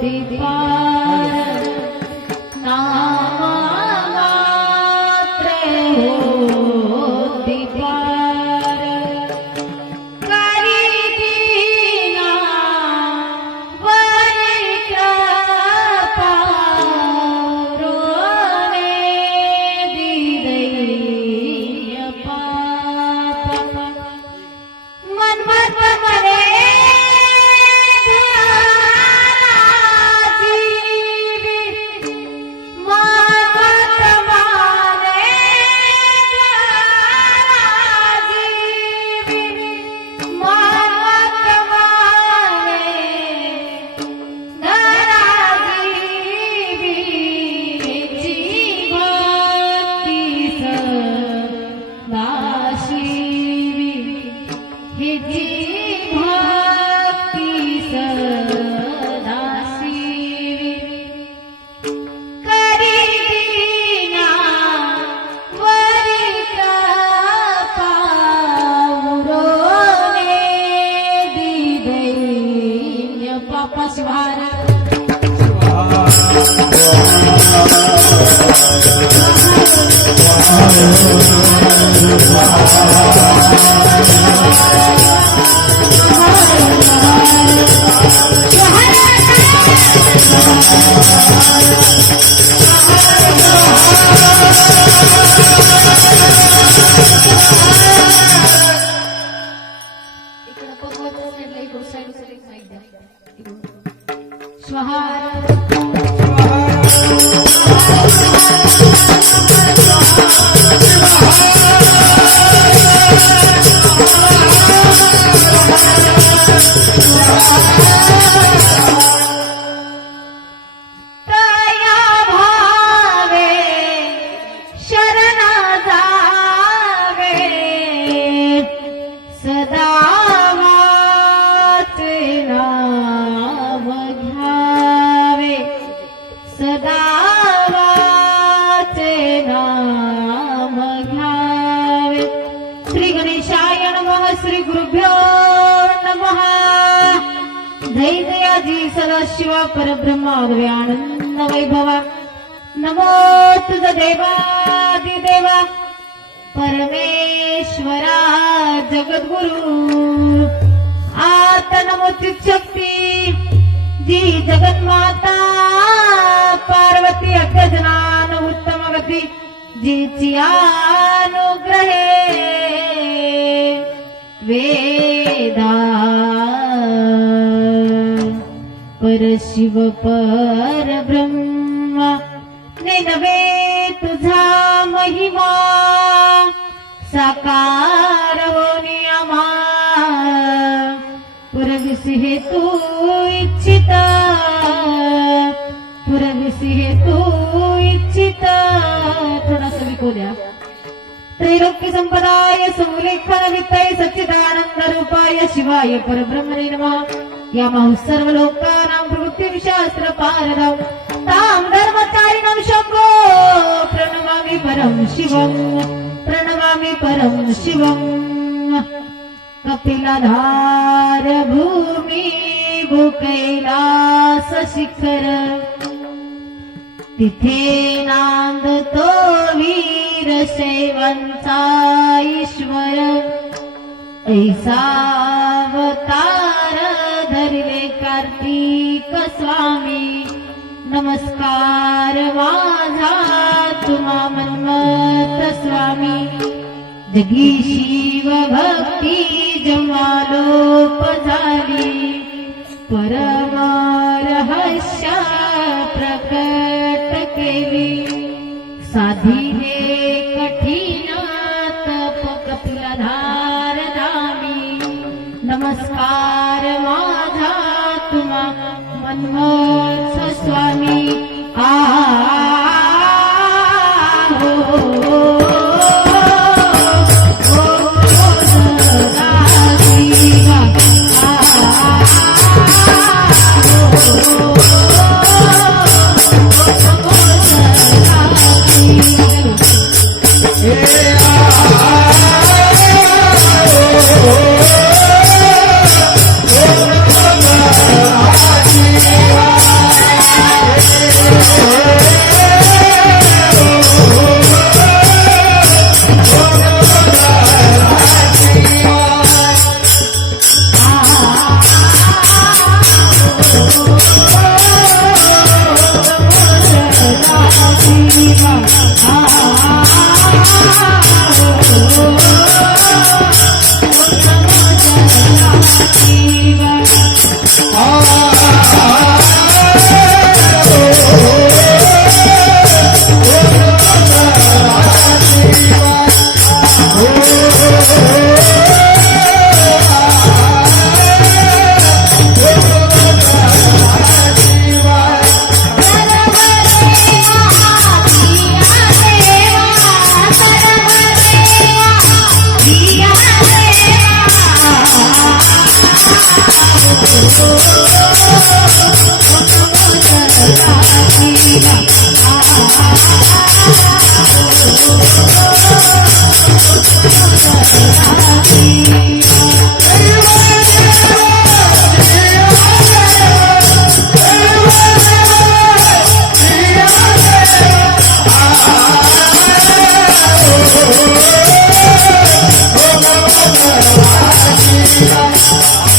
Siddhi Thank you. Shiva परब्रह्म अगवे आनंद वैभवा। नमो तुझ देवादिदेवा। परमेश्वरा जगद्गुरु। आता नमो शक्ती जी जगन्माता। पार्वती अग्रजनान उत्तम गती। जी अनुग्रहे वेदा परशिव पर ब्रह्मा. नवे तुझा महिमा. साकार होणे पुरविसी हे तू इच्छिता. पुरविसी हे तू इच्छिता. थोडासा विकू द्या. त्रैलोक्य संपदाय संलेखन वित्तय सच्चिदानंद रूपाय शिवाय परब्रह्मणे नमः या माहु सर्व लोकानां प्रवृत्ति शास्त्र पारदं तां धर्मकारिणं शम्भो प्रणमामि परं शिवं प्रणमामि परं शिवम् कपिलधार भूमि भूकैलास शिखर तिथे नांदतो वीर ईश्वर ऐसावतार धरले कार्तिक स्वामी नमस्कार माझा तुम्हा मन्मथ स्वामी जगी शिव भक्ती जमालोप झाली परम रहस्य प्रकट केली साधिले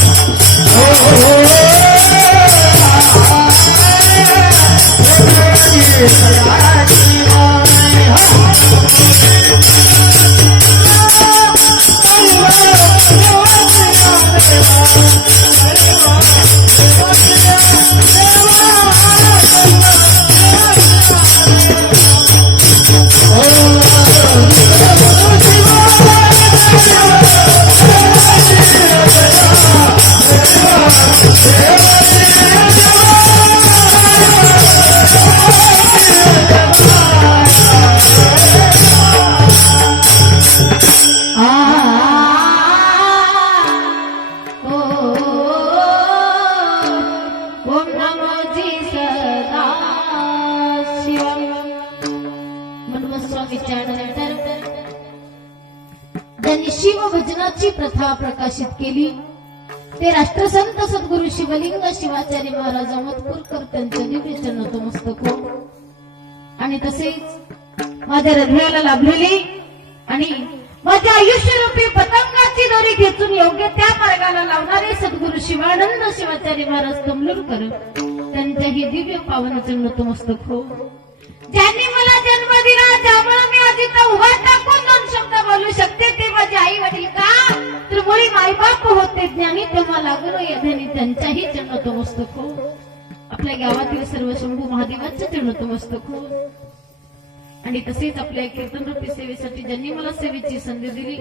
Oh, oh, oh. भजनाची प्रथा प्रकाशित केली. ते राष्ट्रसंत सद्गुरु शिवलिंग शिवाचार्य महाराज अहमदपूरकर त्यांच्या दिव्य चरणतमस्तक आणि तसेच माझ्या हृदयाला लाभलेली आणि माझ्या आयुष्यरूपी पतंगाची दोरी खेचून योग्य त्या मार्गाला लावणारे सद्गुरु शिवानंद शिवाचार्य महाराज कमलूरकर त्यांच्याही दिव्य पावन चरणतमस्तक हो ज्यांनी मला जन्म दिला त्यामुळे मी आधी उभा टाकून दोन शब्द बोलू शकते ते माझे आई वडील का होते ज्ञानी तेव्हा लागलो यध्यानी त्यांच्याही चरणतमस्तक हो आपल्या गावातील सर्व शंभू महादेवाचे चरण हो आणि तसेच आपल्या कीर्तन रूपी सेवेसाठी ज्यांनी मला सेवेची संधी दिली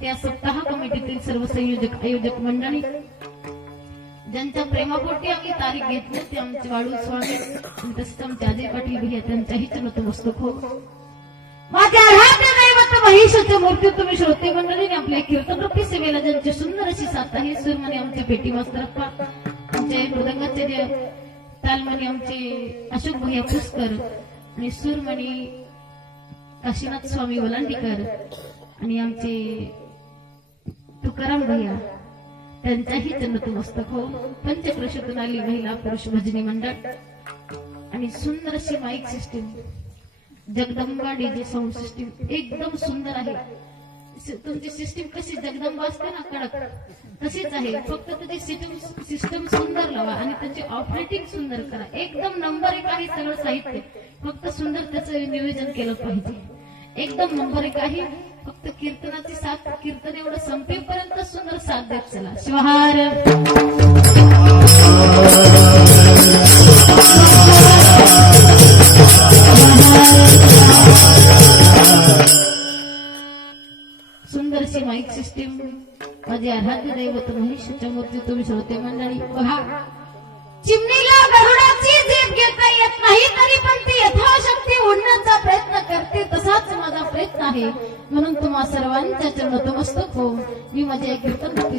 त्या सप्ताह कमिटीतील सर्व संयोजक आयोजक मंडळी ज्यांच्या प्रेमापोटी आम्ही तारीख घेतली ते आमचे वाळू स्वामी तसेच आमचे अजय पाटील भैया त्यांच्याही चरणतमस्तक हो माझ्या आराध्य महिषाच्या मूर्ती तुम्ही श्रोते मंडळीने आपल्या कीर्तन रूपी सेवेला ज्यांची सुंदर अशी साथ आहे सूरमणी आमच्या पेटी मास्तरप्पा आमचे मृदंगाचे जे तालमणी आमचे अशोक भैया पुष्कर आणि सूरमणी काशीनाथ स्वामी वलांडीकर आणि आमचे तुकाराम भैया त्यांचाही त्यांच्याही जन्मतमस्तक हो पंचक्रोशातून आली महिला पुरुष भजनी मंडळ. आणि सुंदर अशी mic system Jagdamba DJ sound system एकदम सुंदर आहे. तुमची सिस्टीम कशी जगदंबा असते ना कडक. तशीच आहे. फक्त त्याची सिस्टम सिस्टम सुंदर लावा आणि त्याची ऑपरेटिंग सुंदर करा. एकदम नंबर एक आहे सगळं साहित्य. फक्त सुंदर त्याचं नियोजन केलं पाहिजे. एकदम नंबर एक आहे. फक्त कीर्तनाची साथ कीर्तन एवढं संपेपर्यंत सुंदर साथ देत चला. शिवहार. सुंदरशी माईक सिस्टीम माझे आराध्य दैवत महिषाच्या मूर्ती तुम्ही श्रोते मंडळी बघा चिमणीला गरुडाची झेप घेता येत नाही तरी पण ती यथाशक्ती ओढण्याचा प्रयत्न करते तसाच माझा प्रयत्न आहे. म्हणून तुम्हा सर्वांच्या चरणतमस्तक हो. मी माझ्या कीर्तन रूपी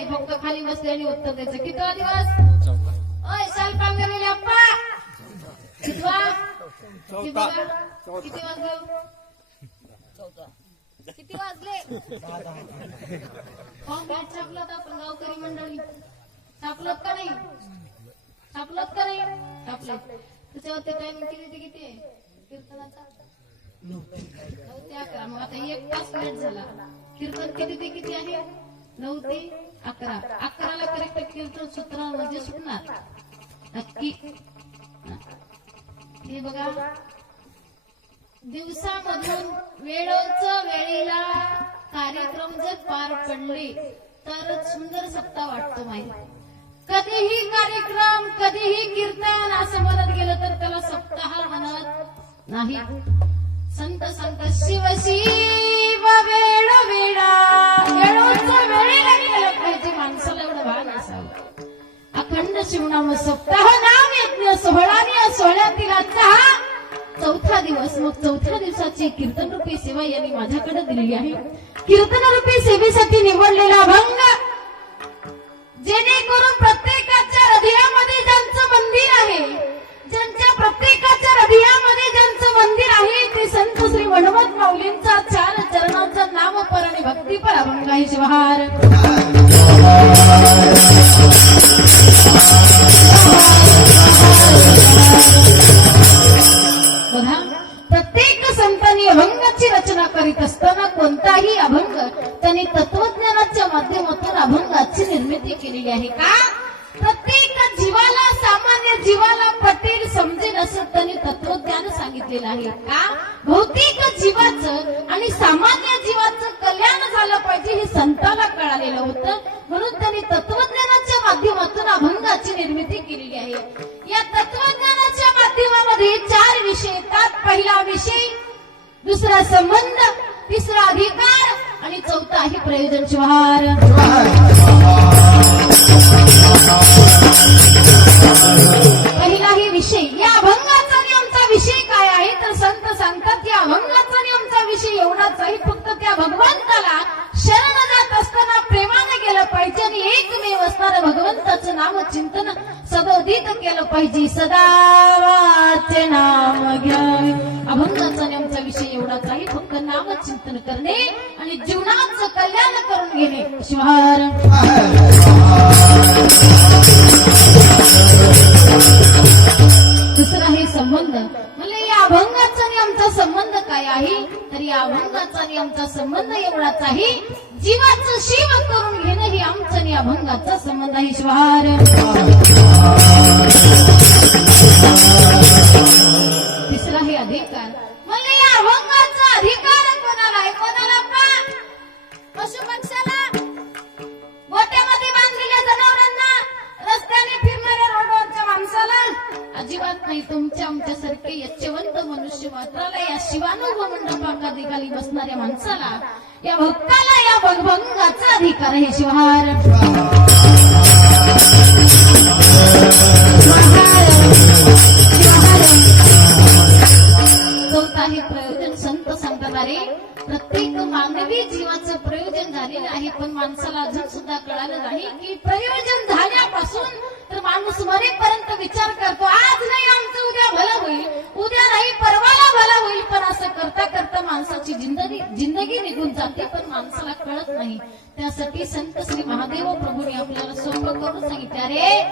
नाही फक्त खाली बसले आणि उत्तर द्यायचं. कितवा दिवस ओय साल अप्पा कितवा किती वाजले? किती वाजले? फॉर्म छापला होता आपण गावकरी मंडळी. छापलत का नाही? छापलत का नाही? छापले. त्याच्यावरती टाइम किती ते किती? आहे कीर्तनाचा अकरा. मग आता एक तास लेट झाला. कीर्तन किती ते किती आहे? नऊ ते अकरा. अकराला करेक्ट केलं सतरा म्हणजे सुटणार. नक्की. हे बघा. दिवसामधून वेळोच वेळेला कार्यक्रम जर पार पडले तर सुंदर सप्ताह वाटतो माहिती. कधीही कार्यक्रम कधीही कीर्तन असं म्हणत गेलं तर त्याला सप्ताह म्हणत नाही. संत संत शिव शिव वेळ वेळा वेळोच वेळ शिवनाम सप्ताह नाम यज्ञ सोहळा सोहळ्यातील आजचा हा चौथा दिवस मग चौथ्या दिवसाची कीर्तन रूपी सेवा यांनी माझ्याकडे दिलेली आहे. कीर्तन रूपी सेवेसाठी निवडलेला अभंग जेणेकरून प्रत्येकाच्या हृदयामध्ये ज्यांचं मंदिर आहे ज्यांच्या प्रत्येकाच्या हृदयामध्ये ज्यांचं मंदिर आहे ते संत श्री वणवत माऊलींचा चार चरणांचा नामपर आणि भक्तीपर अभंग आहे शिवहार. बघा प्रत्येक संतांनी अभंगाची रचना करीत असताना कोणताही अभंग त्यांनी तत्वज्ञानाच्या माध्यमातून अभंगाची निर्मिती केलेली आहे का? प्रत्येक जीवाला सामान्य जीवाला पटेल समजेल असं त्यांनी तत्वज्ञान सांगितलेलं आहे. का? भौतिक जीवाचं आणि सामान्य जीवाचं कल्याण झालं पाहिजे हे संताला कळालेलं होतं. म्हणून त्यांनी तत्वज्ञानाच्या माध्यमातून अभंगाची निर्मिती केलेली आहे. या तत्वज्ञानाच्या माध्यमामध्ये चार विषय येतात. पहिला विषय दुसरा संबंध चौथा आहे प्रयोजन शिवहार पहिलाही विषय या अभंगाचा नियमचा विषय काय आहे? तर संत सांगतात या अभंगाचा नियमचा विषय एवढाच आहे फक्त त्या भगवंताला शरण जात असताना प्रेमाने गेलं पाहिजे आणि असणार भगवंताचं नाम चिंतन सदोदित केलं पाहिजे. सदा वाचे नाम घ्यावे. अभंगाचा नेमचा विषय एवढाच आहे. फक्त नाम चिंतन करणे आणि जीवनाचं कल्याण करून घेणे. शिवार. दुसरा हे संबंध म्हणजे या अभंगाचा आणि आमचा संबंध काय आहे? तर या अभंगाचा आणि आमचा संबंध एवढाच आहे. जीवाचं सेवन करून घेणं हे आमचं आणि अभंगाचा संबंध आहे. शिवार तिसरा हे अधिकार. म्हणजे या अभंगाचा अधिकार कोणाला आहे? कोणाला पण? अजिबात नाही. तुमच्या आमच्यासारखे यच्चवंत मनुष्य मात्राला या शिवानुभव मंडपाखाली बसणाऱ्या माणसाला या भक्ताला या भगभंगाचा अधिकार आहे शिवहार. सांगतात प्रत्येक मानवी जीवाचं प्रयोजन झालेलं आहे पण माणसाला अजून सुद्धा कळालं नाही की प्रयोजन झाल्यापासून तर माणूस मरेपर्यंत विचार करतो आज नाही आमचं उद्या भलं होईल. उद्या नाही परवाला भला होईल. पण असं करता करता माणसाची जिंदगी जिंदगी निघून जाते पण माणसाला कळत नाही. त्यासाठी संत श्री महादेव प्रभूने आपल्याला सोपं करून सांगितलं अरे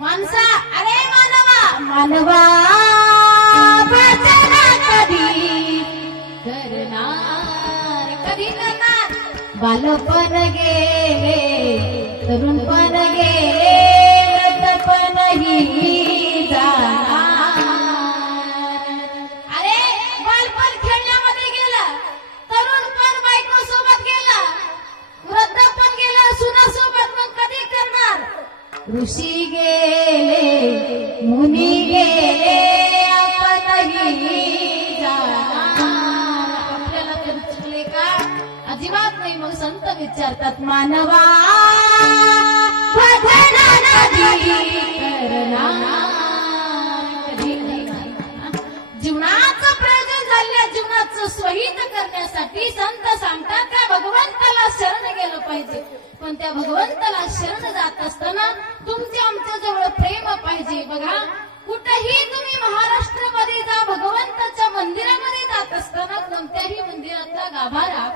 माणसा अरे मानवा मानवा कधी करणार. कधी करणार? बालपण गेले तरुण पण गेले वृद्धपणही जाणार. विचारतात मानवा. भजन कधी जीवनाचं प्रयोजन झालेल्या जीवनाचं स्वहित करण्यासाठी संत सांगतात त्या भगवंताला शरण गेलं पाहिजे. पण त्या भगवंताला शरण जात असताना तुमच्या आमच्या जवळ प्रेम पाहिजे. बघा कुठेही तुम्ही महाराष्ट्रामध्ये जा भगवंताच्या मंदिरामध्ये जात असताना कोणत्याही मंदिरातला गाभारा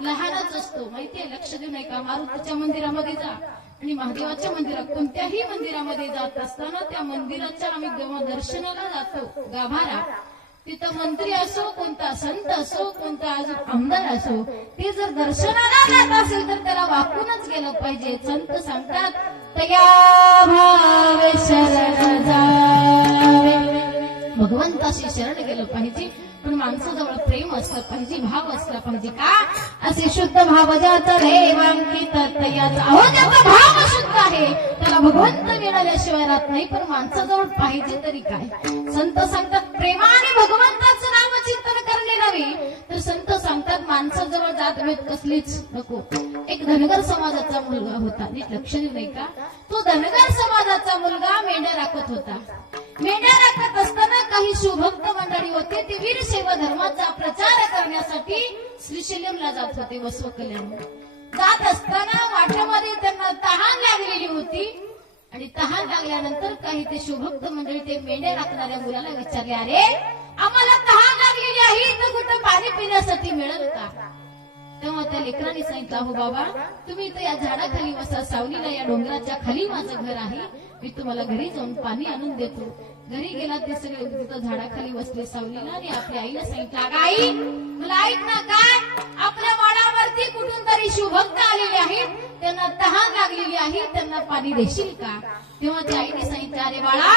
लहानच असतो. माहितीये? लक्ष देऊ नये का मारुतीच्या मंदिरामध्ये जा. आणि महादेवाच्या मंदिरात कोणत्याही मंदिरामध्ये जात असताना त्या मंदिराच्या आम्ही जेव्हा दर्शनाला जातो. गाभारा. तिथं मंत्री असो कोणता संत असो कोणता अजून आमदार असो ते जर दर्शनाला जात असेल तर त्याला वाकूनच गेलं पाहिजे. संत सांगतात तया भावे शरण जावे. भगवंताशी शरण गेलं पाहिजे. पण माणसाजवळ प्रेम असलं पाहिजे भाव असला पाहिजे का? असे शुद्ध भाव ज्याचा देवांकित अहो ज्याचा भाव शुद्ध आहे. त्याला भगवंत मिळाल्याशिवाय राहत नाही पण माणसाजवळ पाहिजे तरी काय? संत सांगतात प्रेमाने भगवंताचं नाम तर संत सांगतात माणसाजवळ जात भेट कसलीच नको. एक धनगर समाजाचा मुलगा होता नीट लक्ष देऊ नये का? तो धनगर समाजाचा मुलगा मेंढ्या राखत होता. मेंढ्या राखत असताना काही शुभक्त मंडळी होते ते वीर सेवा धर्माचा प्रचार करण्यासाठी श्रीशैल्यमला जात होते वस्व कल्याण जात असताना वाटेमध्ये त्यांना तहान लागलेली होती. आणि तहान लागल्यानंतर काही ते शुभक्त मंडळी ते मेंढ्या राखणाऱ्या मुलाला विचारले अरे आम्हाला तहान लागलेली आहे तर कुठं पाणी पिण्यासाठी मिळेल का? तेव्हा त्या लेकरांनी सांगितलं हो बाबा तुम्ही इथं या झाडाखाली बसा सावलीला या डोंगराच्या खाली माझं घर आहे. मी तुम्हाला घरी जाऊन पाणी आणून देतो. घरी गेला ते सगळे तिथं झाडाखाली बसले सावलीला आणि आपल्या आईला सांगितलं "अगं आई मला ऐक ना काय? आपल्या वाडावरती कुठून तरी शिवभक्त आलेले आहेत. त्यांना तहान लागलेली आहे त्यांना पाणी देशील का? तेव्हा त्या आईने सांगितलं अरे बाळा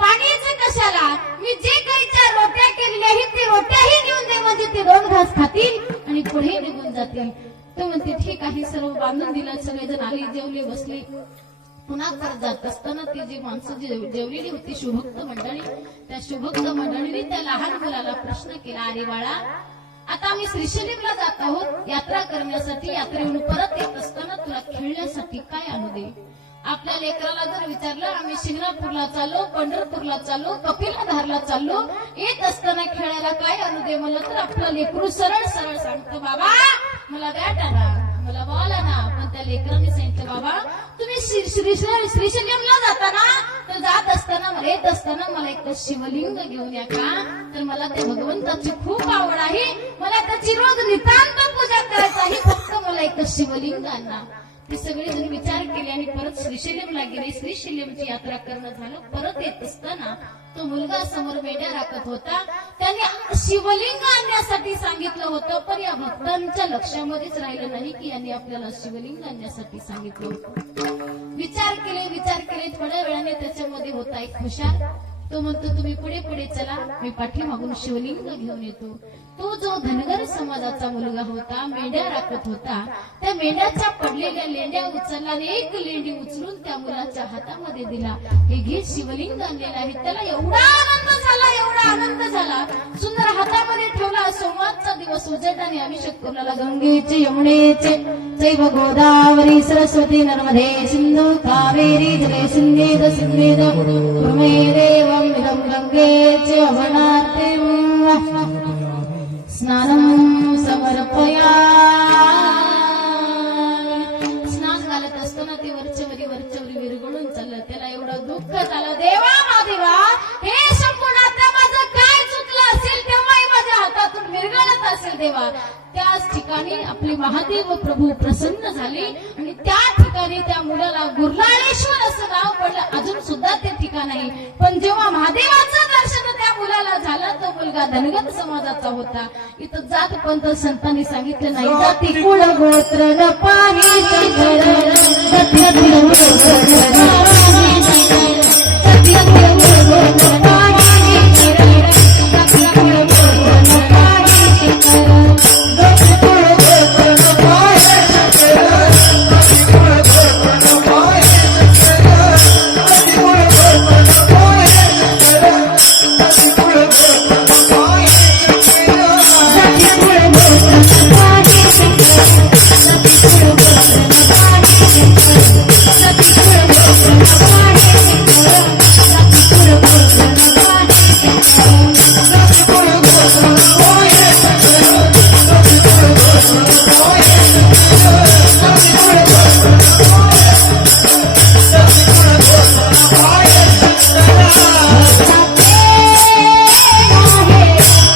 पाण्याचं कशाला? मी जे काही चार रोट्या केलेल्या आहेत ते रोट्याही घेऊन दे म्हणजे ते दोन घास खातील आणि पुढे निघून जातील. तो म्हणते ठीक आहे सर्व बांधून दिलं सगळेजण आले जेवले बसले. पुन्हा परत जात असताना ती जी माणसं जेव- जेवलेली होती शुभक्त मंडळी त्या शुभक्त मंडळीने त्या लहान मुलाला प्रश्न केला अरे बाळा आता आम्ही श्रीशैलीमला जात आहोत यात्रा करण्यासाठी यात्रेहून परत येत असताना तुला खेळण्यासाठी काय आणू दे? आपल्या लेकराला जर विचारलं आम्ही शिंगणापूरला चाललो पंढरपूरला चाललो कपिलधारला चाललो येत असताना खेळायला काय आणू दे मला तर आपलं लेकरू सरळ सरळ सांगतो बाबा मला बॅट आणा मला बॉल आणा. पण त्या लेकराने सांगितलं बाबा तुम्ही श्री- जाता ना जाताना तर जात असताना मला येत असताना मला एक शिवलिंग घेऊन या का? तर मला त्या भगवंताची खूप आवड आहे. मला त्याची रोज नितांत पूजा करायची आहे. फक्त मला एक शिवलिंग आणा. सगळे सगळेजण विचार केले आणि परत श्रीशैल्यमला गेले. श्रीशैल्यमची यात्रा करणं झालं. परत येत असताना तो मुलगा समोर मेंढ्या राखत होता. त्याने शिवलिंग आणण्यासाठी सांगितलं होतं पण या भक्तांच्या लक्षामध्येच राहिलं नाही की यांनी आपल्याला शिवलिंग आणण्यासाठी सांगितलं होतं. विचार केले विचार केले. थोड्या वेळाने त्याच्यामध्ये होता एक खुशाल तो म्हणतो तुम्ही पुढे पुढे चला. मी पाठीमागून शिवलिंग घेऊन येतो. तो जो धनगर समाजाचा मुलगा होता मेंढ्या राखत होता त्या मेंढ्याच्या पडलेल्या लेंड्या उचलला आणि एक लेंडी उचलून त्या मुलाच्या हातामध्ये दिला. हे घे शिवलिंग आणलेलं आहे. त्याला एवढा आनंद झाला एवढा आनंद झाला. सुंदर हातामध्ये ठेवला सोमवारचा दिवस उजटाने अभिषेक कोणाला गंगेचे यमुनेचे जैव गोदावरी सरस्वती नर्मदे सिंधू कावेरी जले सिंधेद सिंधेद कुर्मे देवं इदं गंगेचे अवनार्ते स्नानं समर्पया महादेव प्रभू प्रसन्न झाले. आणि त्या ठिकाणी त्या मुलाला गुरलाळेश्वर असं नाव पडलं. अजून सुद्धा ते ठिकाण आहे. पण जेव्हा महादेवाचं दर्शन त्या मुलाला झालं तो मुलगा धनगत समाजाचा होता. इथं जात पंत संतांनी सांगितलं नाही जाती कुळ गोत्र न